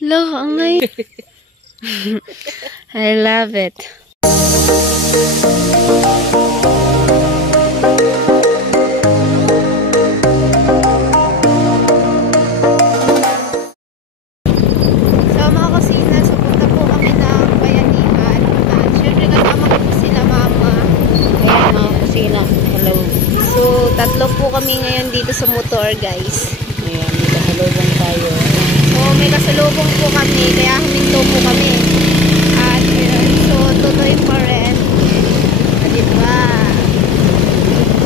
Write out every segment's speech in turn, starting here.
Look, ang ngay. I love it. Tatlo po kami ngayon dito sa motor, guys. Ayan, may kasalubong tayo. So, may kasalubong po kami, kaya huminto po kami. At yun, so, tuloy pa rin. Diba?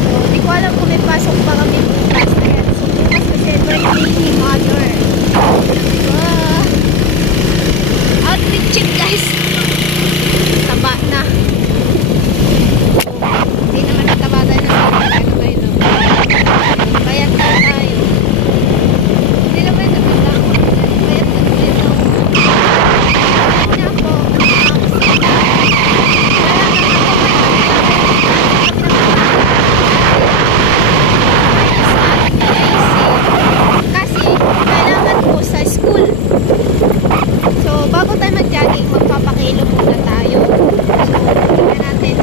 So, di ko alam kung may pasok pa kami bukas na yan. So, bukas kasi birthday ni mother. Diba? Outfit check, guys. Taba na. Hindi naman nataba tayo na sa ano kayo, no? Bayad na tayo. Hindi naman nataba. Bayad na tayo. Kanya po. Kasi kailangan po sa school. So, bago tayo mag-jogging, magpapakilo muna tayo. So, tingnan natin.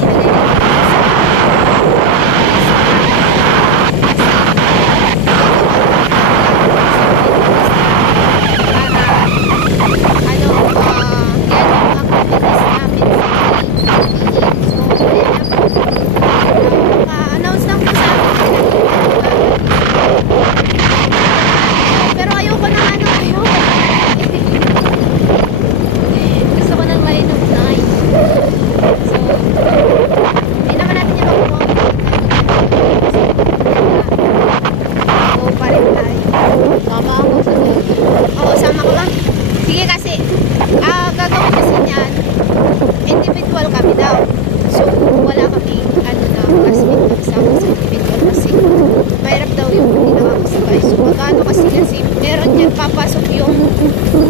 Papasok yung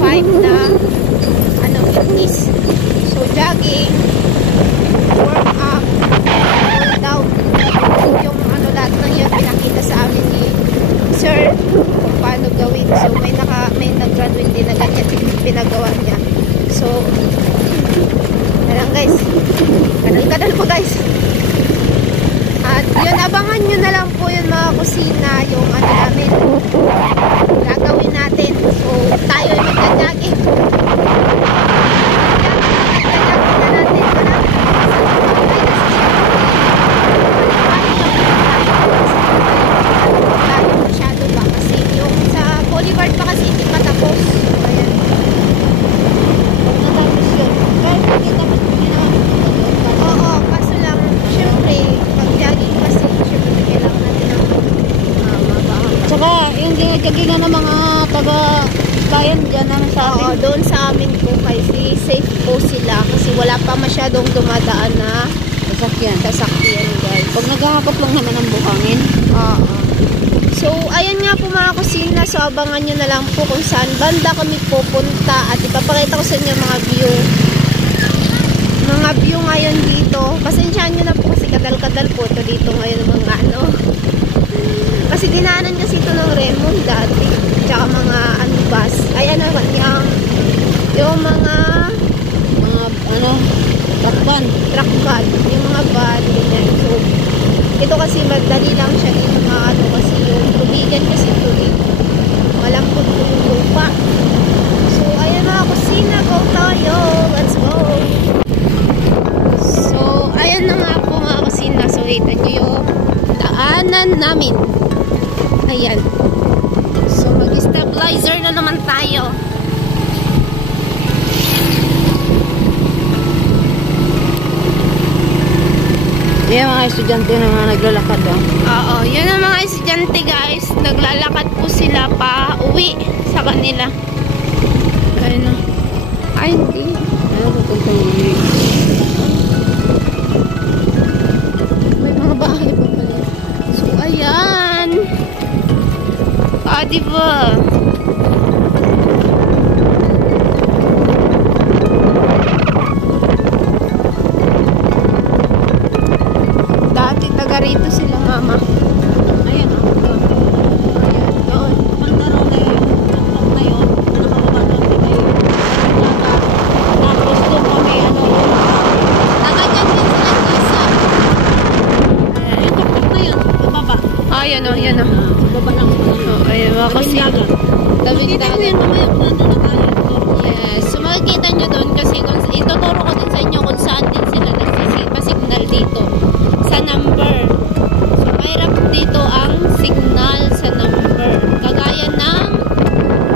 5 na fitness. So, jogging, warm up, cool down. Yung lahat ng yun pinakita sa amin ni Sir kung paano gawin. So, may nag-graduate din na ganyan pinagawa niya. So, alam guys. Kadal-kadal po guys. At yun, abangan nyo na lang po yun mga kusina, yung namin gagawin natin. So, tayo ay magdadaging. Magdadaging na natin. Masyado ba? Kasi yung sa Boulevard pa kasi hindi matapos. Ayan. Pag natapos yun. Kahit hindi tapos oo, kaso lang, syempre, pag-jogging kasi, syempre, kailangan natin ng mabahang. Tsaka, yung ginagagingan ng mga taga-bayan dyan naman sa amin. Oo, doon sa amin po kasi safe po sila kasi wala pa masyadong dumadaan na sasakyan guys. Pag naghahakot lang naman ang buhangin. Oo. So, ayan nga po mga kusina. So, abangan nyo na lang po kung saan banda kami pupunta at ipapakita ko sa inyo mga view. Mga view ngayon dito. Pasensyahan nyo na po kasi kadal-kadal po ito dito ngayon mga kasi dinaanan kasi ito ng Raymond dati. Tsaka mga bus. Ay yung mga truck van. Yung mga van. Ganyan. So, ito kasi madali lang siya dito kasi yung tubigan kasi ito dito. Malambot po yung lupa. So, ayan mga kusina. Go tayo. Let's go. So, ayan na nga po mga kusina. So, kita nyo yung daanan namin. Ayan. So, mag-stabilizer na naman tayo. Yan mga estudyante na mga naglalakad. Oo, yun ang mga estudyante guys. Naglalakad po sila pa uwi sa kanila. Ayun na. Ay, hindi. Ayaw ko kung uwi. May mga bahay pa pala. So, ayan. Diba? Dati taga rito sila mama. Ayan o. Ayan doon. Pagdaro na yun. kusina. Tabing Kita ko dagat. yan mamaya kung nandun na tayo. Yes. So makikita nyo doon kasi ituturo ko din sa inyo kung saan din sila nagsisipa-signal dito. Sa number. So mahirap dito ang signal sa number. Kagaya ng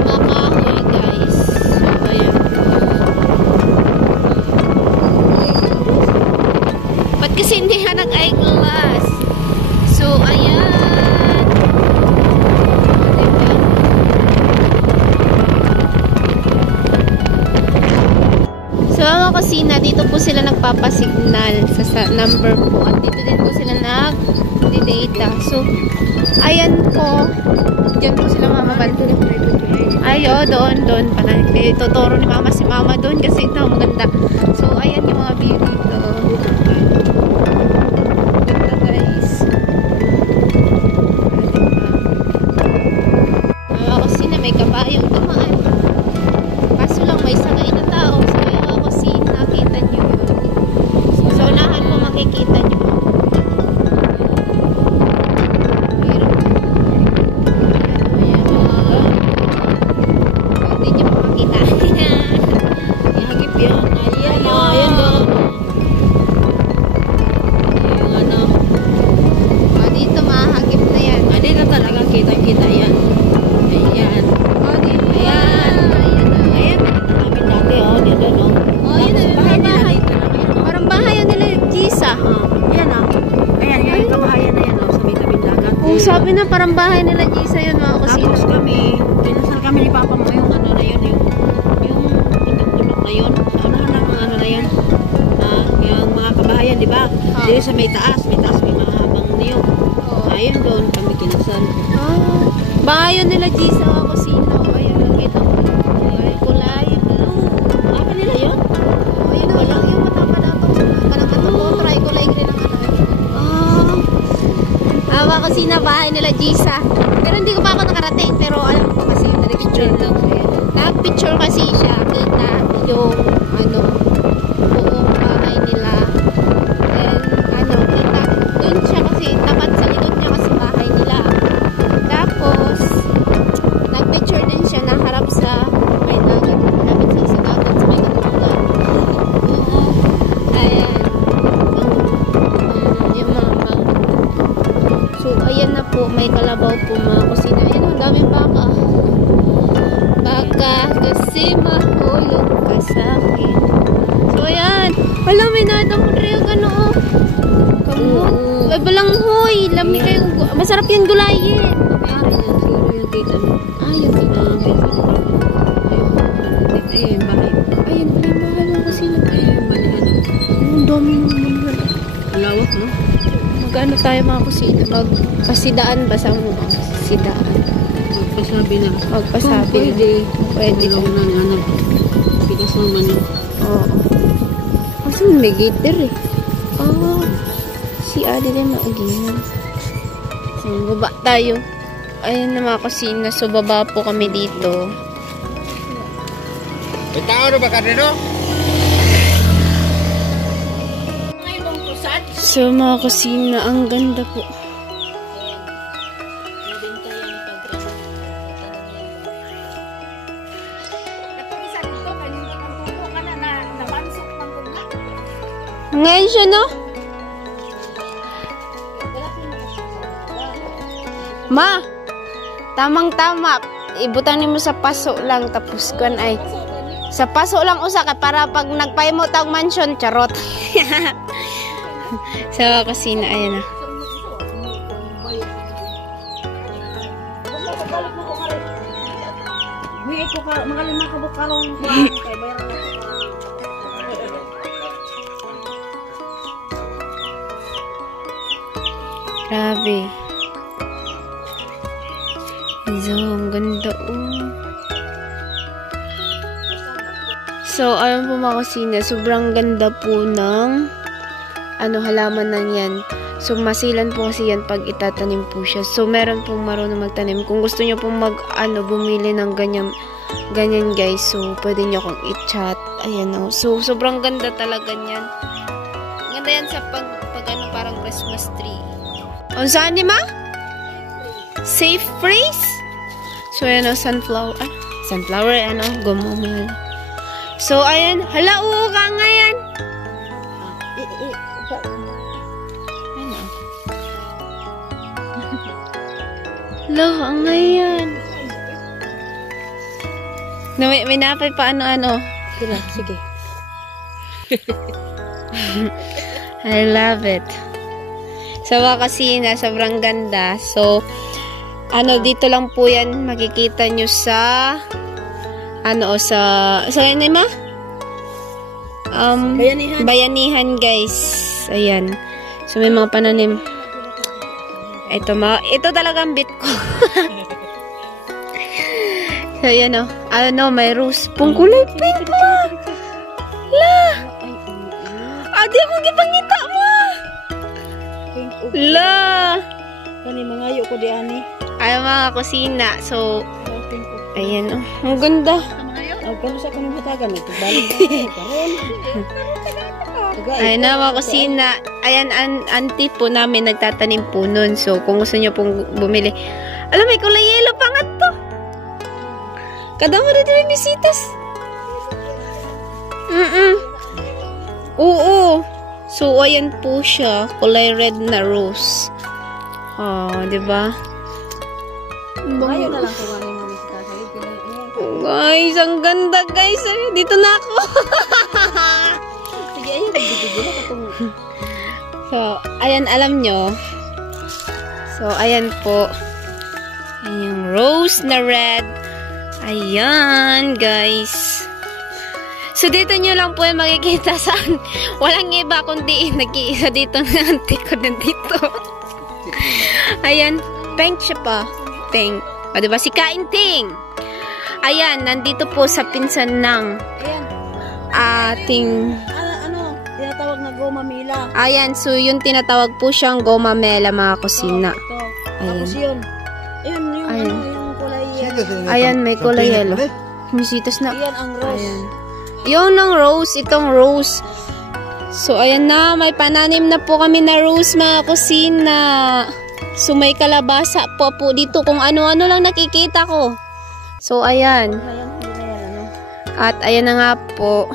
Makahoy guys. So ayan. Ba't kasi hindi ka nag-eyeglass? So ayan. Diba? So, mga kusina, dito po sila nagpapasignal sa number po. At dito din po sila nag-data. So, ayan po. Diyan po sila mamabando. Ay, oh, doon. Tuturo ni mama si mama doon kasi ito, maganda. So, ayan yung mga view dito. Ganda, guys. Mga kusina, may kabayong tumaan. Kaso lang, may sakay na tao. So, ayaw ako nakita nyo yun. So, unahan po makikita nyo. Pero, ayan, hindi nyo makakita. Hagip yan. Ayan. Ayan, Ayan. Ano. Dito, mahagip na yan. Dito talaga kita-kita yan. Ayan. Dito, Ayan. Ayan. Kami dati, oh. Dito, no. Yun na, Bahay nila bahay. dito lang. Ayan, oh. Parang bahayan nila yung Gisa. Ayan, oh. Ayan, yung kabahayan na yan, oh. Sa may tabing dagat. Oh, sabi na parang bahay nila Gisa yun, mga kusina. Tapos kami, pinasal kami ni Papa mo yung ano na yun, yung putok-putok na yun. Sa unahan ng mga ano na yun. Yung mga kabahayan, di ba? Dito sa may taas may mga habang niyog. Ayun doon kami kinasal. Bahayan nila Gisa, mga kusina. Ayan, nakita ko. Kulay blue. Apa nila yun? Ayun o, yung matama na ito. Parang ito po, try ko like rin ang ano. Mga kusina, bahay nila Gisa. Pero hindi ko pa ako nakarating. Pero alam ko kasi picture lang. Nag-picture kasi siya. Kita yung ano, buong bahay nila. And ano, kita dun siya kasi tapat sa likod niya kasi bahay nila. Tapos, nag-picture din siya na harap sa may dagat. Malapit sa dagat sa may katulungan. Ayan. Yung mga so, ayan na po. May kalabaw po mga kusina. Ayan, ang daming baka. Baka kasi mahulog ka sa akin. So, ayan. Alam, may nadang rin yung ano, oh. Kamu. Ay, balanghoy. Lami kayong, masarap yung gulayin. Mayari yan. Siguro yung kita mo. Yung kita. Ayun, bahay. Ayun pala yung mahal ng kusina. Ayun, balihan. Ang dami ng mahal. Lawak, no? Mag-ano tayo mga kusina? Magpasidaan ba sa mga sidaan? Magpasabi na. Magpasabi. Kung pwede. Pwede. Ilong ng ano. Pikas ng manok. Oo. Kasi may gator eh. Si Adi din maagihan. So, baba tayo. Ayan na mga kusina. So, baba po kami dito. May tao na ba ka rin, no? So, mga kusina, ang ganda po. Ngayon siya, no? Ma! Tamang-tama. Ibutan mo sa paso lang. Tapos kuan ay. Sa paso lang usa ka para pag nagpaimo tag mansion, charot. Sa kusina, ayan na. Huwag ko ka, mga lima ka bukarong Grabe. So, ang ganda, oh. So, ayun po mga kusina, sobrang ganda po ng halaman ng yan. So, masilan po kasi yan pag itatanim po siya. So, meron pong marunong magtanim. Kung gusto nyo pong bumili ng ganyan guys. So, pwede nyo akong i-chat. Ayan, oh. So, sobrang ganda talaga niyan. Ganda yan sa parang Christmas tree. On saan ni ma? Safe phrase? So, ayan o, sunflower. Sunflower, ano, gumumil. So, ayan. Hala, oo ka nga yan. Hala, ang nga yan. No, may napay pa ano-ano. Sige. I love it. Sa Wakasina, sobrang ganda. So, dito lang po yan makikita nyo sa ano ma? Bayanihan guys. Ayan. So, may mga pananim. Ito talagang bit ko. So, ayan o. May rose. Pungkulay pink ma. La! Di ako gipangita mo. La! Kani mangayo ko di ani. Ay, mga kusina. So, ayan o. Ang ganda. Pero sa kanong hatagan ito balik. Ayan na mga kusina. Ayan, auntie po namin nagtatanim po nun. So, kung gusto nyo pong bumili. Alam, may kulay yellow pa nga to. Kadamo na din may bisitas. Oo. So, ayan po siya. Kulay red na rose. Diba? Mangayo na lang kuwanin mo ni Tatay. Guys, ang ganda guys. Dito na ako. Sige, ayun. Dito na katong. So, ayan, alam nyo. So, ayan po. Ayan yung rose na red. Ayan, guys. So, dito nyo lang po yung makikita saan. Walang iba kundi nag-iisa dito na auntie ko din dito. Ayan, pink siya pa. Pink. O, diba? Si Kainting. Ayan, nandito po sa pinsan ng ating... Tinatawag na goma mila. Ayan, so yung tinatawag po siyang goma mela, mga kusina. Ito. Ayan. Tapos yun. Ayun, yung kulay yellow. Ayan, may kulay yellow. Misitas na. Ayan ang rose. Ayan. Yung ng rose, itong rose. So, ayan na, may pananim na po kami na rose, mga kusina. So, may kalabasa po dito kung ano-ano lang nakikita ko. So, ayan. At ayan na nga po.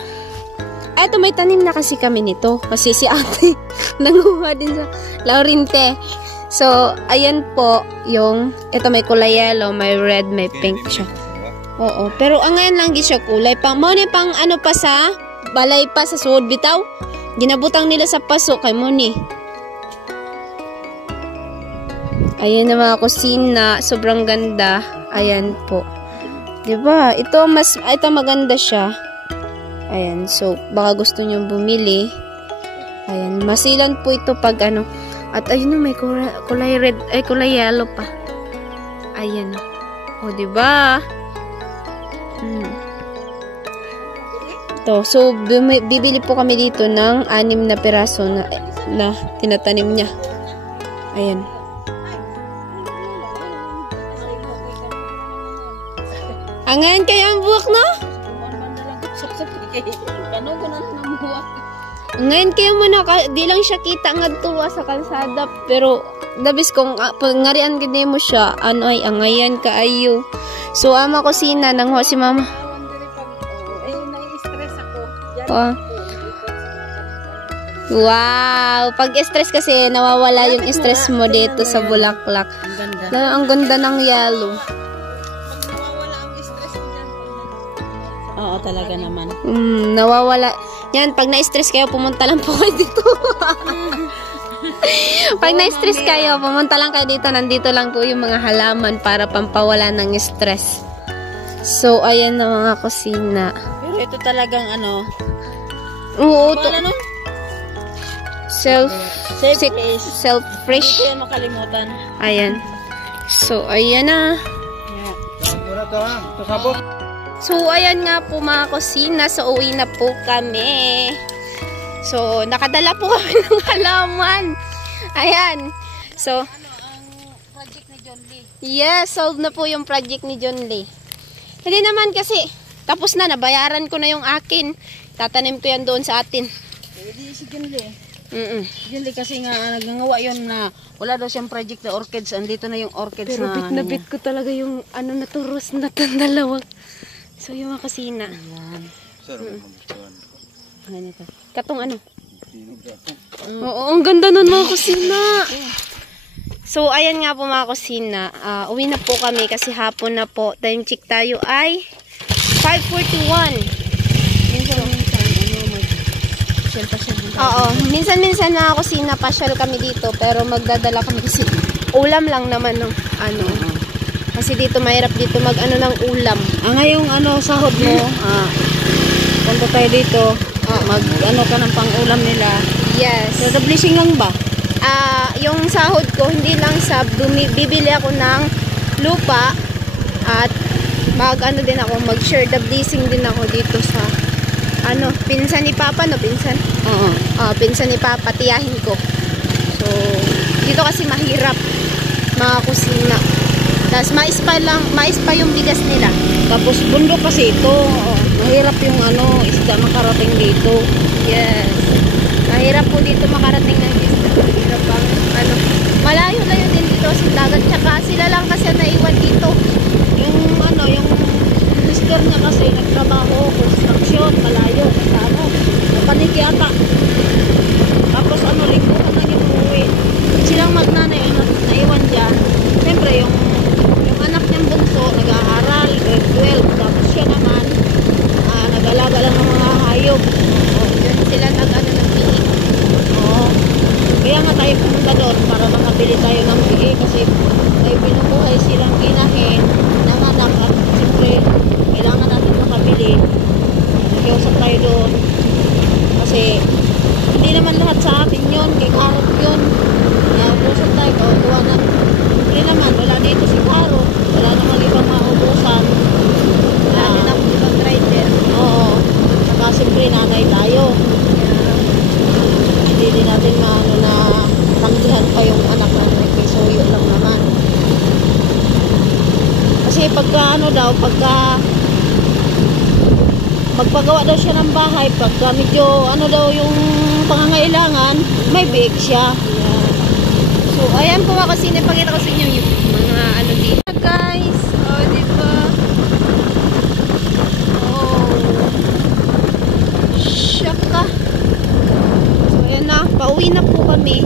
Eto, may tanim na kasi kami nito. Kasi si ate nanguha din sa Laurinte. So, ayan po yung, ito may kulay yellow, may red, may pink siya. Oo, pero ang ngayon lang di siya kulay. Pang ano pa sa, balay pa sa suod bitaw. Ginabutang nila sa paso kay Moni. Ayan na mga kusina, sobrang ganda. Ayan po. Diba? Ito maganda siya. Ayan, so baka gusto nyo bumili. Ayan, masilan po ito pag ano. At ayun, may kulay red, ay kulay yellow pa. Ayan. O, diba? Ito, so bibili po kami dito ng 6 na piraso na tinatanim niya. Ayan. Angan kayo ang buwak, no? Ngayon kayo muna, di lang siya kita nga tuwa sa kalsada, pero dabis kung ngarian gini mo siya, ano ay angayan kaayo. So, ama kusina, nang si mama. nai-stress ako. Oh. Wow! Pag stress kasi, nawawala yung stress mo dito sa Bulaklak. Ang ganda. Ang ganda ng yellow. Oo, talaga naman. Nawawala. Yan, pag na-stress kayo, pumunta lang po kayo dito. Pag na-stress kayo, pumunta lang kayo dito. Nandito lang po yung mga halaman para pampawala ng stress. So, ayan na mga kusina. Pero ito talagang ano. Oo, ito. Ano? Self-fresh. Hindi ko yan makalimutan. Ayan. So, ayan na. So, ayan nga po mga kusina. So, uwi na po kami. So, nakadala po kami ng halaman. Ayan. So, Project ni John Lee. yes, solved na po yung project ni John Lee. Hindi naman kasi, tapos na, nabayaran ko na yung akin. Tatanim ko yan doon sa atin. Hindi si John Lee. Yun din kasi nga nagngawa yun na wala daw siyang project na orchids. Andito na yung orchids Pero na bit na bit ko talaga yung ano na to, rose na to, dalawa. So yung mga kusina. Ayan. Ganito. Katong ano? Oo, ang ganda nun mga kusina. So, ayan nga po mga kusina. Uwi na po kami kasi hapon na po. Time check tayo ay 5:41. Oo, minsan-minsan na kusina, pasyal kami dito. Pero magdadala kami kasi ulam lang naman ng ano. Kasi dito, mahirap dito mag-ano ng ulam. Ngayong ano, sahod mo, punta tayo dito, mag-ano ka ng pang-ulam nila. Yes. So, the blessing lang ba? Yung sahod ko, hindi lang sa bibili ako ng lupa at mag-ano din ako, mag-share the blessing din ako dito sa ano, pinsan ni Papa, no? Pinsan? Oo. Pinsan ni Papa, tiyahin ko. So, dito kasi mahirap mga kusina. Tapos mais pa yung bigas nila. Tapos bundok kasi ito. Mahirap yung ano, isda makarating dito. Yes. Mahirap po dito makarating ng isda. Mahirap ang ano. Malayo-layo din dito sa dagat. Tsaka sila lang kasi naiwan dito. Yung ano, yung sister niya kasi nagtrabaho, construction, malayo, sa ano, napanig yata. Tapos ano, lingguhan na yung umuwi. Silang magnanay, naiwan dyan. Siyempre, yung anak niyang bunso, nag-aaral, grade 12. Tapos siya naman, nag-alaga lang ng mga hayop. Diyan sila nag-ano ng PE. Oo. Kaya nga tayo pumunta doon para makabili tayo ng PE kasi may binubuhay silang inahin ng anak at siyempre kailangan natin makabili. Nakiusap tayo doon kasi hindi naman lahat sa atin yun, kay Karot yun. Kaya ubusan tayo, gawa ng hindi naman, wala dito si Karot, wala naman ibang maubusan. Wala din ako ibang rider. Oo. Saka siyempre nanay tayo. Hindi din natin maano na tanggihan pa yung anak natin kay suyo lang naman. Kasi pagka ano daw, pagka magpagawa daw siya ng bahay, pagka medyo ano daw yung pangangailangan, may big siya. So, ayan po mga kusina. Pakita ko sa inyo yung mga ano dito. Guys, diba? Shaka. So, ayan na. Pauwi na po kami.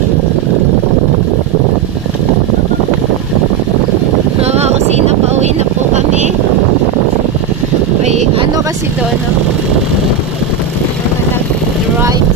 Mga kusina, pauwi na po kami. May ano kasi doon, no? Nag-drive